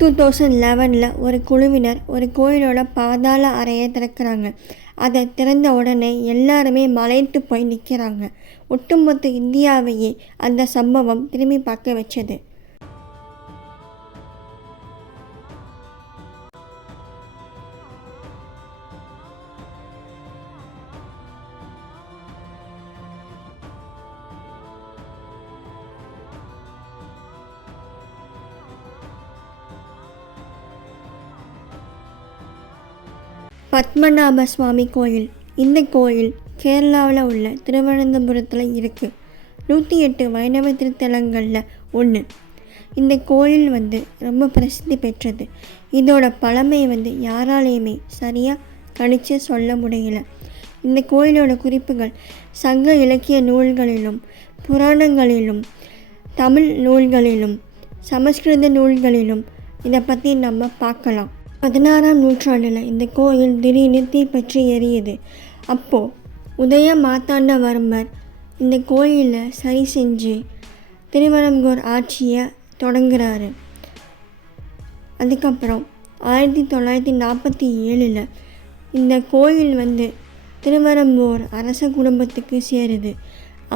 2011 ஒரு குழுவினர் ஒரு கோயிலோட பாதாள அறையை திறக்கிறாங்க. அதை திறந்த உடனே எல்லாருமே மலைத்து போய் நிற்கிறாங்க. ஒட்டுமொத்த இந்தியாவையே அந்த சம்பவம் திரும்பி பார்க்க வச்சது. பத்மநாப சுவாமி கோயில். இந்த கோயில் கேரளாவில் உள்ள திருவனந்தபுரத்தில் இருக்குது. 108 வைணவ திருத்தலங்களில் ஒன்று. இந்த கோயில் ரொம்ப பிரசித்தி பெற்றது. இதோட பழமை யாராலையுமே சரியாக கணிச்சு சொல்ல முடியல. இந்த கோயிலோட குறிப்புகள் சங்க இலக்கிய நூல்களிலும் புராணங்களிலும் தமிழ் நூல்களிலும் சமஸ்கிருத நூல்களிலும் இதை பற்றி நம்ம பார்க்கலாம். 16ஆம் நூற்றாண்டில் இந்த கோயில் திடீர்னு தீப்பற்றி எரியுது. அப்போது உதய மார்த்தாண்டவர்மர் இந்த கோயிலை சரி செஞ்சு திருவரங்கூர் ஆட்சியை தொடங்குறாரு. அதுக்கப்புறம் 1947 இந்த கோயில் திருவரம்பூர் அரச குடும்பத்துக்கு சேருது.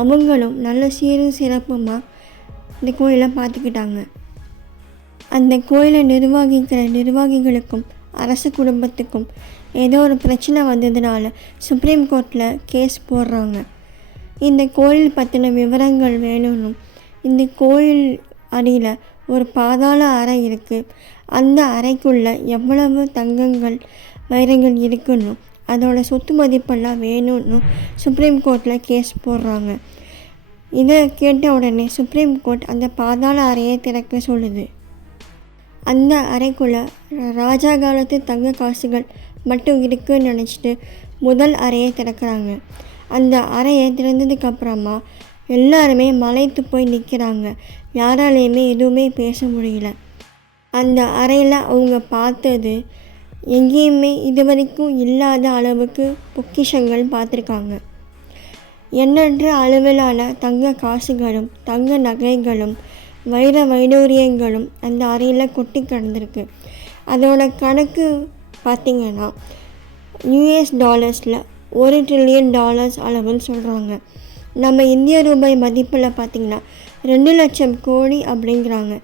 அவங்களும் நல்ல சீரும் சிறப்புமாக இந்த கோயிலை பார்த்துக்கிட்டாங்க. அந்த கோயிலை நிர்வகிக்கிற நிர்வாகிகளுக்கும் அரச குடும்பத்துக்கும் ஏதோ ஒரு பிரச்சனை வந்ததுனால சுப்ரீம் கோர்ட்டில் கேஸ் போடுறாங்க. இந்த கோயில் பற்றின விவரங்கள் வேணும்னும் இந்த கோயில் அடியில் ஒரு பாதாள அறை இருக்குது, அந்த அறைக்குள்ளே எவ்வளவு தங்கங்கள் வைரங்கள் இருக்குன்னு அதோட சொத்து மதிப்பெல்லாம் வேணும்னு சுப்ரீம் கோர்ட்டில் கேஸ் போடுறாங்க. இதை கேட்ட உடனே சுப்ரீம் கோர்ட் அந்த பாதாள அறையை திறக்க சொல்லுது. அந்த அறைக்குள்ளே ராஜா காலத்து தங்க காசுகள் மட்டும் இருக்குன்னு நினச்சிட்டு முதல் அறையை திறக்கிறாங்க. அந்த அறையை திறந்ததுக்கப்புறமா எல்லாருமே மலைத்து போய் நிற்கிறாங்க. யாராலையுமே எதுவுமே பேச முடியல. அந்த அறையில் அவங்க பார்த்தது எங்கேயுமே இது இல்லாத அளவுக்கு பொக்கிஷங்கள் பார்த்துருக்காங்க. எண்ணற்ற அளவிலான தங்க காசுகளும் தங்க நகைகளும் வைர வைடூரியங்களும் அந்த அறையில் கொட்டி கிடந்திருக்கு. அதோட கணக்கு பார்த்திங்கன்னா US$ 1 trillion அளவுன்னு சொல்கிறாங்க. நம்ம இந்திய ரூபாய் மதிப்பில் பார்த்திங்கன்னா 2 லட்சம் கோடி அப்படிங்கிறாங்க.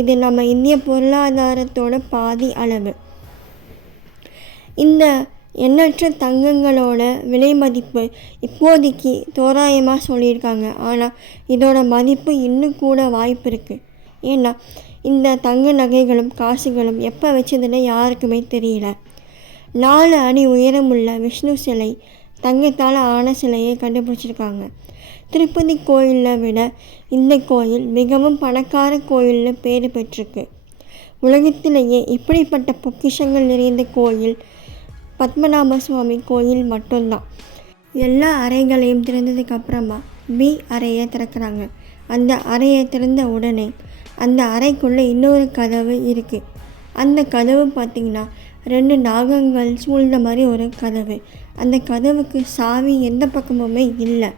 இது நம்ம இந்திய பொருளாதாரத்தோட பாதி அளவு. இந்த எண்ணற்ற தங்கங்களோட விலை மதிப்பு இப்போதைக்கு தோராயமாக சொல்லியிருக்காங்க. ஆனால் இதோட மதிப்பு இன்னும் கூட வாய்ப்பு இருக்குது. ஏன்னா இந்த தங்க நகைகளும் காசுகளும் எப்போ வச்சதுன்னு யாருக்குமே தெரியல. 4 அடி உயரமுள்ள விஷ்ணு சிலை, தங்கத்தால் ஆன சிலையை கண்டுபிடிச்சிருக்காங்க. திருப்பதி கோயிலை விட இந்த கோயில் மிகவும் பணக்கார கோயில்னு பேர் பெற்றிருக்கு. உலகத்திலேயே இப்படிப்பட்ட பொக்கிஷங்கள் நிறைந்த கோயில் பத்மநாப சுவாமி கோயில் மட்டும்தான். எல்லா அறைகளையும் திறந்ததுக்கப்புறமா பி அறையை திறக்கிறாங்க. அந்த அறையை திறந்த உடனே அந்த அறைக்குள்ளே இன்னொரு கதவு இருக்குது. அந்த கதவு பார்த்திங்கன்னா 2 நாகங்கள் சூழ்ந்த மாதிரி ஒரு கதவு. அந்த கதவுக்கு சாவி எந்த பக்கமுமே இல்லை.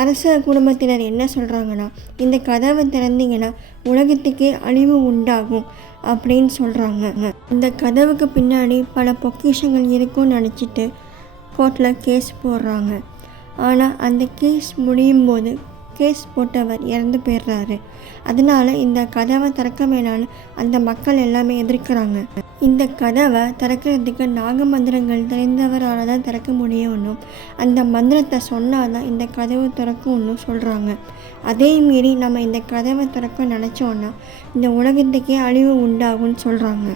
அரச குடும்பத்தினர் என்ன சொல்கிறாங்கன்னா, இந்த கதவை திறந்தீங்கன்னா உலகத்துக்கே அழிவு உண்டாகும் அப்படின்னு சொல்கிறாங்க. இந்த கதவுக்கு பின்னாடி பல பொக்கிஷங்கள் இருக்கும்னு நினச்சிட்டு கோர்ட்டில் கேஸ் போடுறாங்க. ஆனால் அந்த கேஸ் முடியும் போது கேஸ் போட்டவர் இறந்து போயிடுறாரு. அதனால் இந்த கதவை திறக்க வேணாலும் அந்த மக்கள் எல்லாமே எதிர்க்கிறாங்க. இந்த கதவை திறக்கிறதுக்கு நாக மந்திரங்கள் தெரிந்தவரால் தான் திறக்க முடியும்னும் அந்த மந்திரத்தை சொன்னால் தான் இந்த கதவு திறக்கும்னு சொல்கிறாங்க. அதே மீறி நம்ம இந்த கதவை திறக்க நினச்சோன்னா இந்த உலகத்துக்கே அழிவு உண்டாகும்னு சொல்கிறாங்க.